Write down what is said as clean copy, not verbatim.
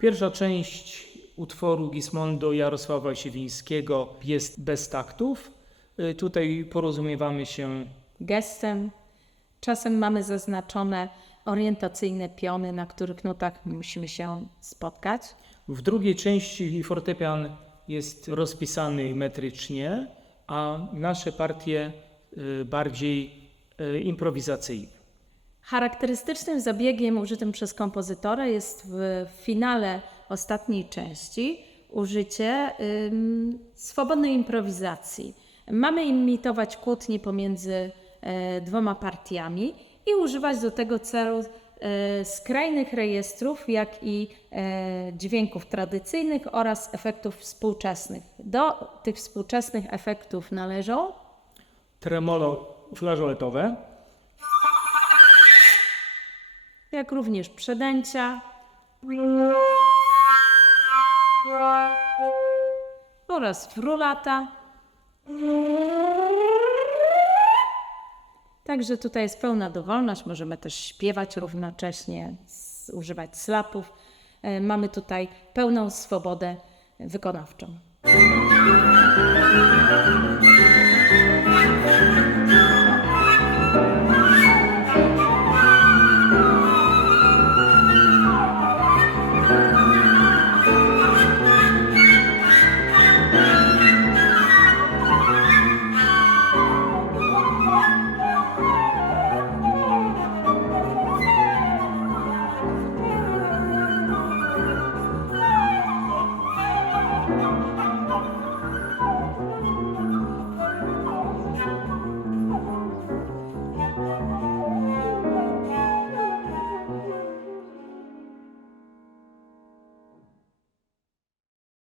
Pierwsza część utworu Gismondo Jarosława Siwińskiego jest bez taktów. Tutaj porozumiewamy się Gestem. Czasem mamy zaznaczone orientacyjne piony, na których nutach musimy się spotkać. W drugiej części fortepian jest rozpisany metrycznie, a nasze partie bardziej improwizacyjne. Charakterystycznym zabiegiem użytym przez kompozytora jest w finale ostatniej części użycie swobodnej improwizacji. Mamy imitować kłótnie pomiędzy dwoma partiami i używać do tego celu skrajnych rejestrów, jak i dźwięków tradycyjnych oraz efektów współczesnych. Do tych współczesnych efektów należą Tremolo flażoletowe, jak również przedęcia oraz frulata. Także tutaj jest pełna dowolność, możemy też śpiewać równocześnie, używać slapów. Mamy tutaj pełną swobodę wykonawczą.